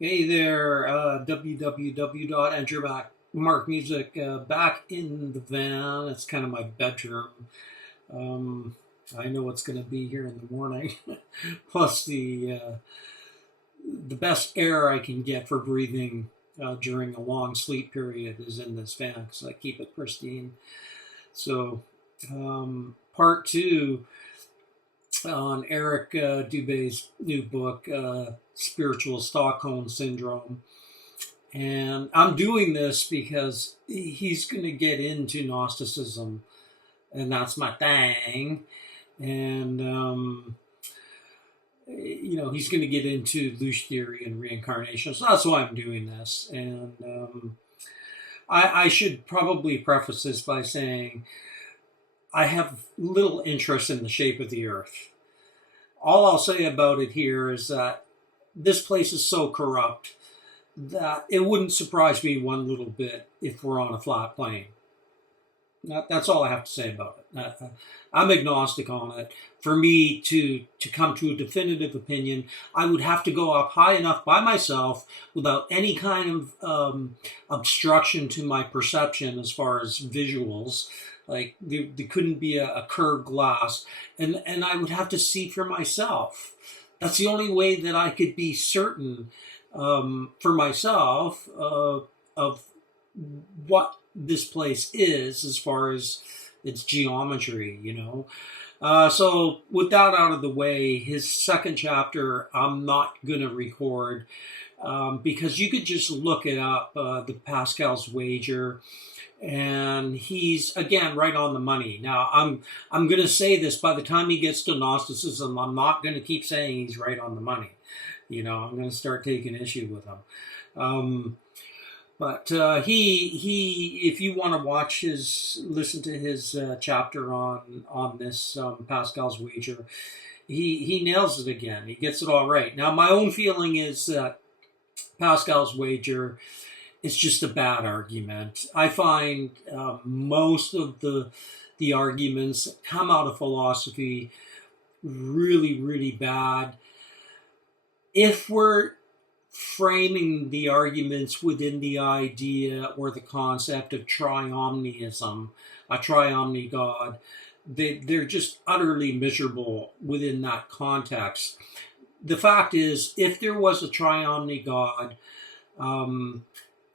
Hey there, www.entermarkmusic, back in the van. It's kind of my bedroom. Um, I know it's going to be here in the morning. Plus the best air I can get for breathing during a long sleep period is in this van because I keep it pristine. So, part two on Eric Dubé's new book, Spiritual Stockholm Syndrome. And I'm doing this because he's going to get into Gnosticism, and that's my thing. And, he's going to get into loose theory and reincarnation. So that's why I'm doing this. And I should probably preface this by saying I have little interest in the shape of the earth. All I'll say about it here is that this place is so corrupt that it wouldn't surprise me one little bit if we're on a flat plane. That's all I have to say about it. I'm agnostic on it. For me to come to a definitive opinion, I would have to go up high enough by myself without any kind of obstruction to my perception as far as visuals. Like there couldn't be a curved glass, and I would have to see for myself. That's the only way that I could be certain for myself of what this place is as far as its geometry, So with that out of the way, his second chapter I'm not going to record because you could just look it up, the Pascal's wager, and he's again right on the money. Now I'm going to say this: by the time he gets to Gnosticism, I'm not going to keep saying he's right on the money. I'm going to start taking issue with him. But he, if you want to listen to his chapter on this Pascal's wager, he nails it again. He gets it all right. Now, my own feeling is that Pascal's wager is just a bad argument. I find most of the arguments that come out of philosophy really, really bad. If we're framing the arguments within the idea or the concept of Tri-Omniism, a Tri-Omni God, they're just utterly miserable within that context. The fact is, if there was a Tri-Omni God,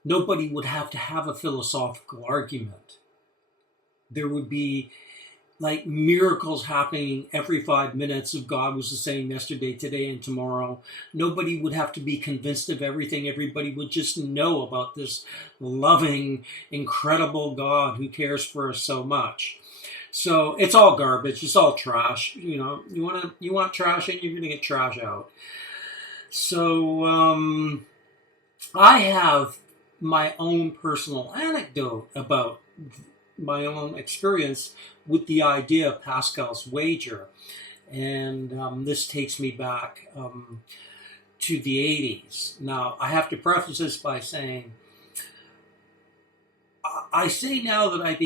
nobody would have to have a philosophical argument. There would be like miracles happening every 5 minutes if God was the same yesterday, today, and tomorrow. Nobody would have to be convinced of everything. Everybody would just know about this loving, incredible God who cares for us so much. So it's all garbage. It's all trash. You want trash in, you're going to get trash out. So I have my own personal anecdote about my own experience with the idea of Pascal's wager. And this takes me back to the 80s. Now, I have to preface this by saying, I say now that I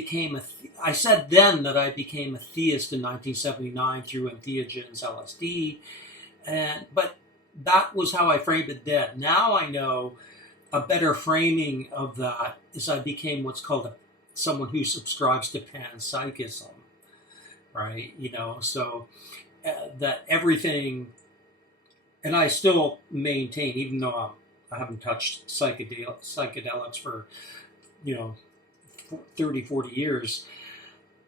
said then that I became a theist in 1979 through entheogens, LSD, but that was how I framed it then. Now I know a better framing of that is I became what's called someone who subscribes to panpsychism, right? So that everything, and I still maintain, even though I haven't touched psychedelics for 30, 40 years,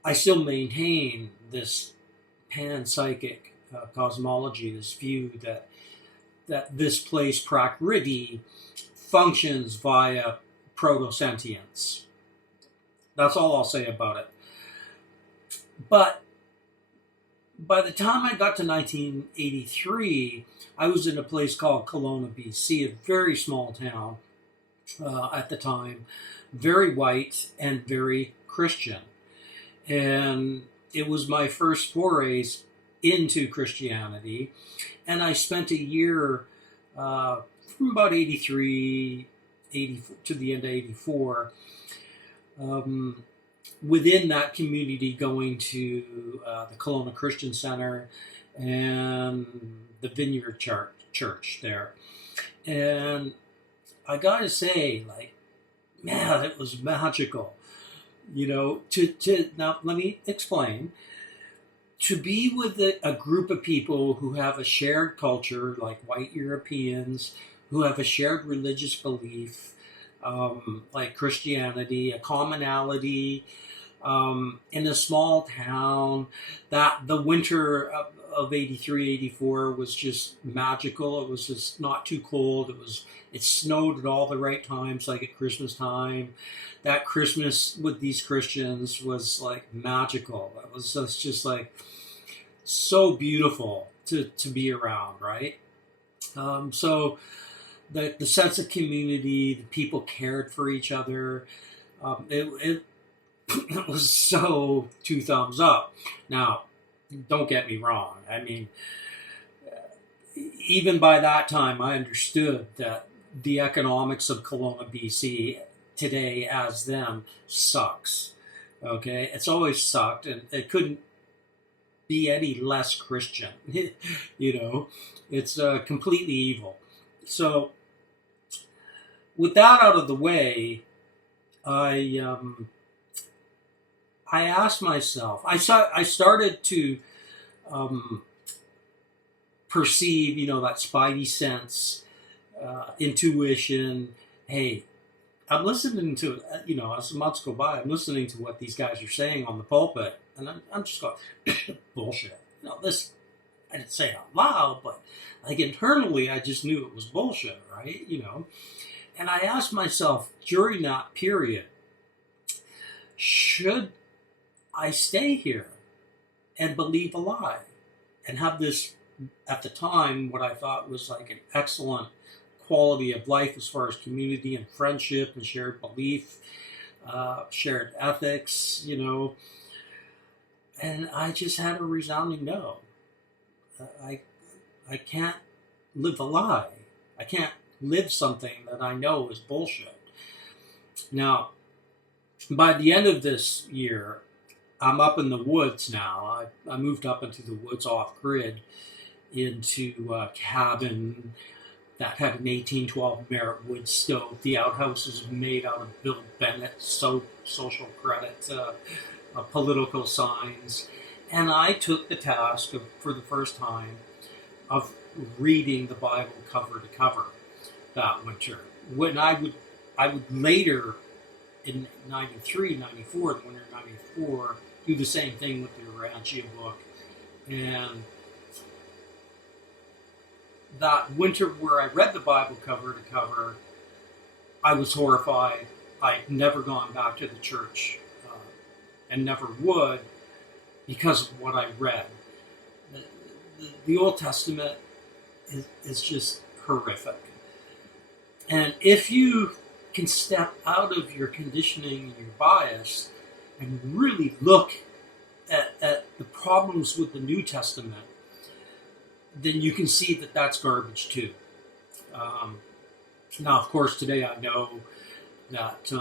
I still maintain this panpsychic cosmology, this view that this place, Prakriti, functions via proto-sentience. That's all I'll say about it. But by the time I got to 1983, I was in a place called Kelowna, BC, a very small town at the time, very white and very Christian. And it was my first forays into Christianity. And I spent a year from about 83, 84, to the end of 84, within that community, going to the Kelowna Christian Center and the Vineyard Church there. And I gotta say, like, man, it was magical. Now let me explain. To be with a group of people who have a shared culture, like white Europeans, who have a shared religious belief, like Christianity, a commonality, in a small town, that the winter of 83, 84 was just magical. It was just not too cold. It snowed at all the right times, like at Christmas time. That Christmas with these Christians was like magical. It was just like so beautiful to be around, right? So the sense of community, the people cared for each other. It it was so two thumbs up. Now, don't get me wrong. I mean, even by that time, I understood that the economics of Kelowna, BC, today as then, sucks. Okay, it's always sucked, and it couldn't be any less Christian. It's completely evil. So, with that out of the way, I asked myself. I started to perceive, that spidey sense, intuition. Hey, I'm listening to, as the months go by, I'm listening to what these guys are saying on the pulpit, and I'm just going, bullshit. This, I didn't say it out loud, but like internally, I just knew it was bullshit, right? And I asked myself during that period, should I stay here and believe a lie and have this, at the time, what I thought was like an excellent quality of life as far as community and friendship and shared belief, shared ethics, and I just had a resounding no. I can't live a lie. I can't live something that I know is bullshit. Now, by the end of this year, I'm up in the woods now. I moved up into the woods off grid into a cabin that had an 1812 Merritt wood stove. The outhouse is made out of Bill Bennett social credit political signs. And I took the task of, for the first time, of reading the Bible cover to cover that winter. When I would later, in 93, 94, the winter of 94, do the same thing with the Urantia book. And that winter where I read the Bible cover to cover, I was horrified. I'd never gone back to the church and never would because of what I read. The Old Testament is just horrific. And if you can step out of your conditioning and your bias and really look at the problems with the New Testament, then you can see that that's garbage too. Now, of course, today I know that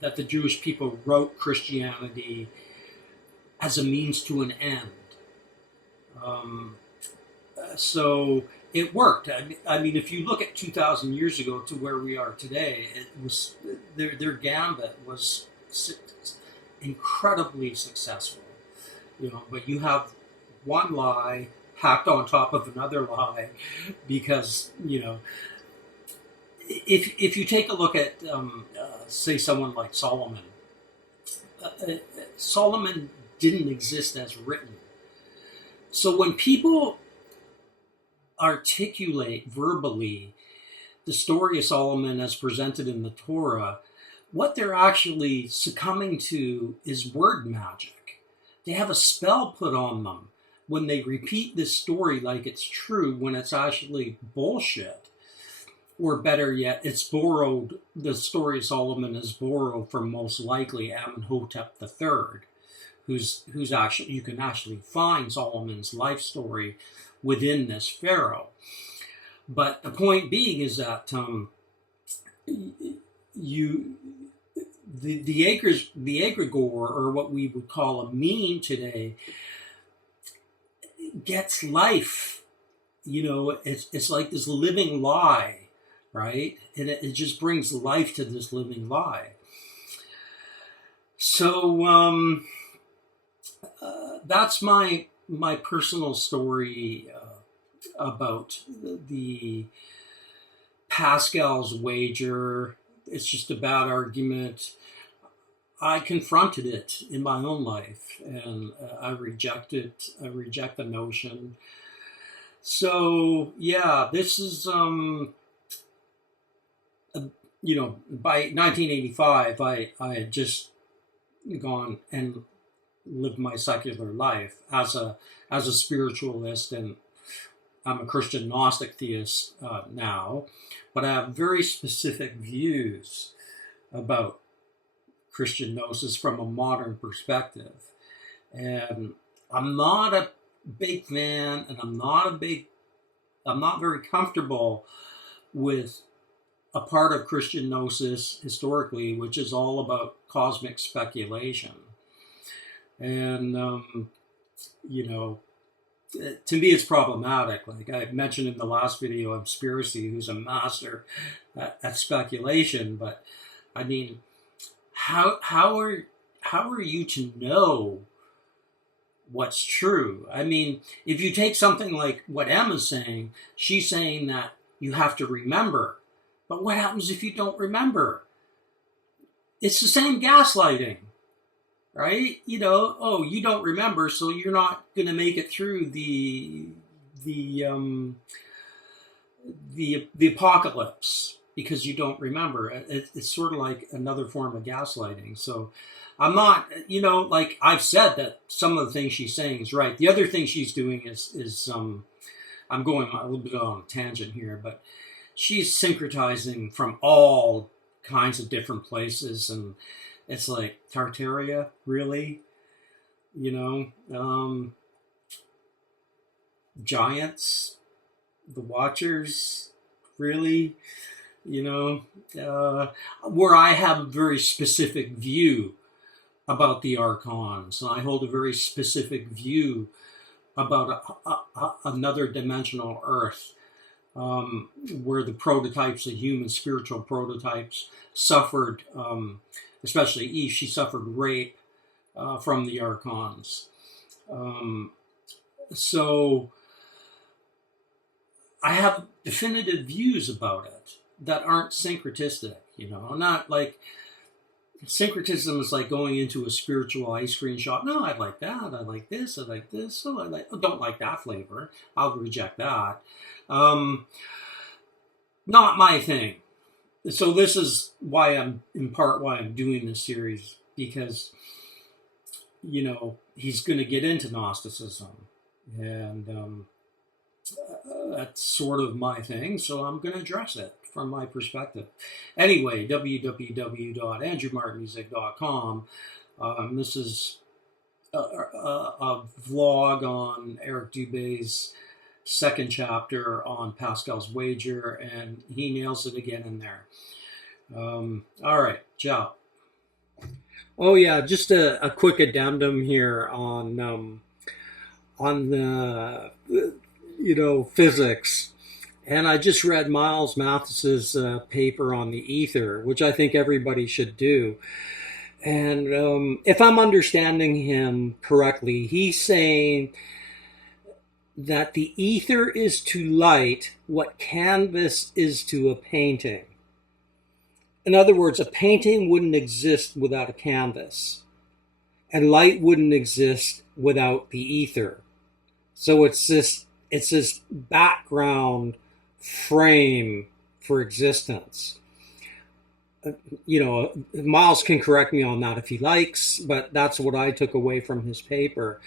that the Jewish people wrote Christianity as a means to an end. So it worked. I mean, if you look at 2,000 years ago to where we are today, it was their gambit was incredibly successful. But you have one lie hacked on top of another lie, because if you take a look at say someone like Solomon, Solomon didn't exist as written. So when people articulate verbally the story of Solomon as presented in the Torah, what they're actually succumbing to is word magic. They have a spell put on them when they repeat this story like it's true, when it's actually bullshit. Or better yet, it's borrowed. The story of Solomon is borrowed from most likely Amenhotep III, who's actually, you can actually find Solomon's life story within this pharaoh. But the point being is that the egregore, or what we would call a meme today, gets life it's like this living lie, right? And it just brings life to this living lie. So that's my personal story about the Pascal's wager. It's just a bad argument. I confronted it in my own life, and I reject it. I reject the notion. So yeah, this is by 1985, I had just gone and lived my secular life as a spiritualist, and I'm a Christian Gnostic theist now, but I have very specific views about Christian gnosis from a modern perspective. And I'm not a big fan, and I'm not very comfortable with a part of Christian gnosis historically, which is all about cosmic speculation. And, to me, it's problematic. Like I mentioned in the last video, I'm Spiracy, who's a master at speculation. But I mean, how are you to know what's true? I mean, if you take something like what Emma's saying, she's saying that you have to remember. But what happens if you don't remember? It's the same gaslighting, right? You don't remember, so you're not going to make it through the apocalypse because you don't remember. It's sort of like another form of gaslighting. So I'm not, like I've said that some of the things she's saying is right. The other thing she's doing is I'm going a little bit on a tangent here, but she's syncretizing from all kinds of different places, and it's like, Tartaria, really? Giants, the Watchers, really? Where I have a very specific view about the Archons, and I hold a very specific view about another dimensional Earth, where the prototypes, the human spiritual prototypes, suffered, especially Eve, she suffered rape from the Archons. So I have definitive views about it that aren't syncretistic, not like syncretism is like going into a spiritual ice cream shop. No, I like that. I like this. I like this. Oh, I don't like that flavor. I'll reject that. Not my thing. So this is why I'm doing this series, because, he's going to get into Gnosticism, and that's sort of my thing. So I'm going to address it from my perspective. Anyway, www.andrewmartinmusic.com. This is a vlog on Eric Dubé's second chapter on Pascal's wager, and he nails it again in there. All right, ciao. Oh yeah, just a quick addendum here on the physics. And I just read Miles Mathis's paper on the ether, which I think everybody should do. And if I'm understanding him correctly, he's saying that the ether is to light what canvas is to a painting. In other words, a painting wouldn't exist without a canvas, and light wouldn't exist without the ether. So it's this background frame for existence. Miles can correct me on that if he likes, but that's what I took away from his paper.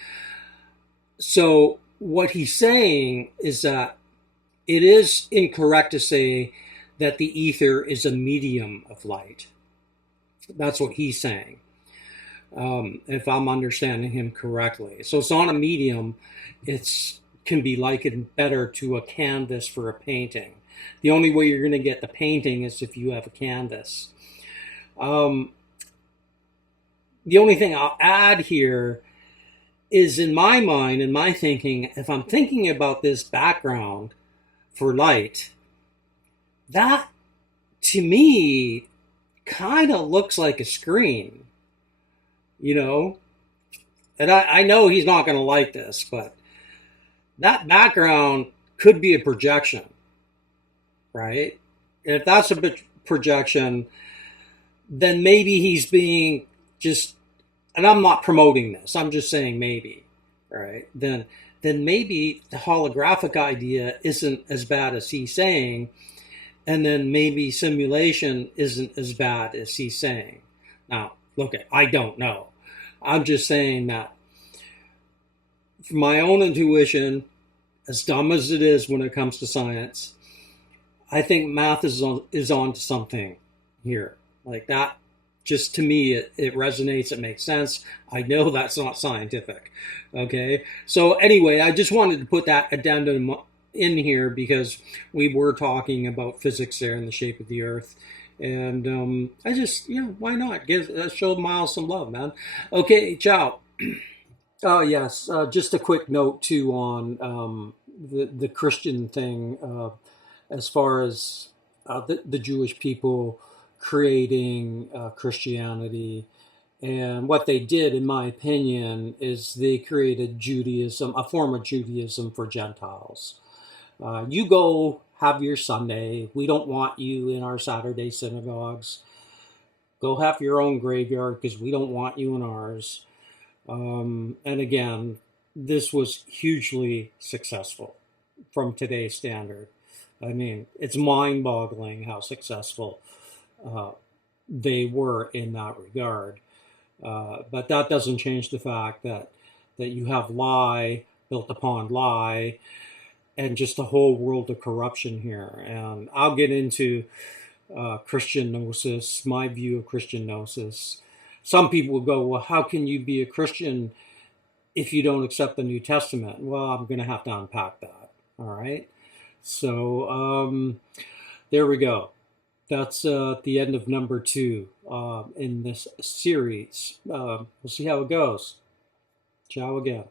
So what he's saying is that it is incorrect to say that the ether is a medium of light. That's what he's saying, if I'm understanding him correctly. So it's not a medium. It can be likened better to a canvas for a painting. The only way you're going to get the painting is if you have a canvas. The only thing I'll add here is in my mind, in my thinking, if I'm thinking about this background for light, that to me kind of looks like a screen, you know? And I know he's not going to like this, but that background could be a projection, right? And if that's a projection, then maybe he's being just, and I'm not promoting this, I'm just saying maybe, right? Then maybe the holographic idea isn't as bad as he's saying, and then maybe simulation isn't as bad as he's saying. Now, look, I don't know. I'm just saying that from my own intuition, as dumb as it is when it comes to science, I think Mathis is on to something here. Like that, just to me, it resonates. It makes sense. I know that's not scientific. Okay. So anyway, I just wanted to put that addendum in here because we were talking about physics there and the shape of the Earth. And I just, why not? Show Miles some love, man. Okay, ciao. Oh, yes. Just a quick note, too, on the Christian thing as far as the Jewish people creating Christianity. And what they did, in my opinion, is they created Judaism, a form of Judaism for Gentiles. You go have your Sunday. We don't want you in our Saturday synagogues. Go have your own graveyard because we don't want you in ours. And again, this was hugely successful from today's standard. I mean, it's mind-boggling how successful they were in that regard. But that doesn't change the fact that you have lie built upon lie and just a whole world of corruption here. And I'll get into Christian gnosis, my view of Christian gnosis. Some people will go, well, how can you be a Christian if you don't accept the New Testament? Well, I'm going to have to unpack that. All right. So there we go. That's the end of number 2 in this series. We'll see how it goes. Ciao again.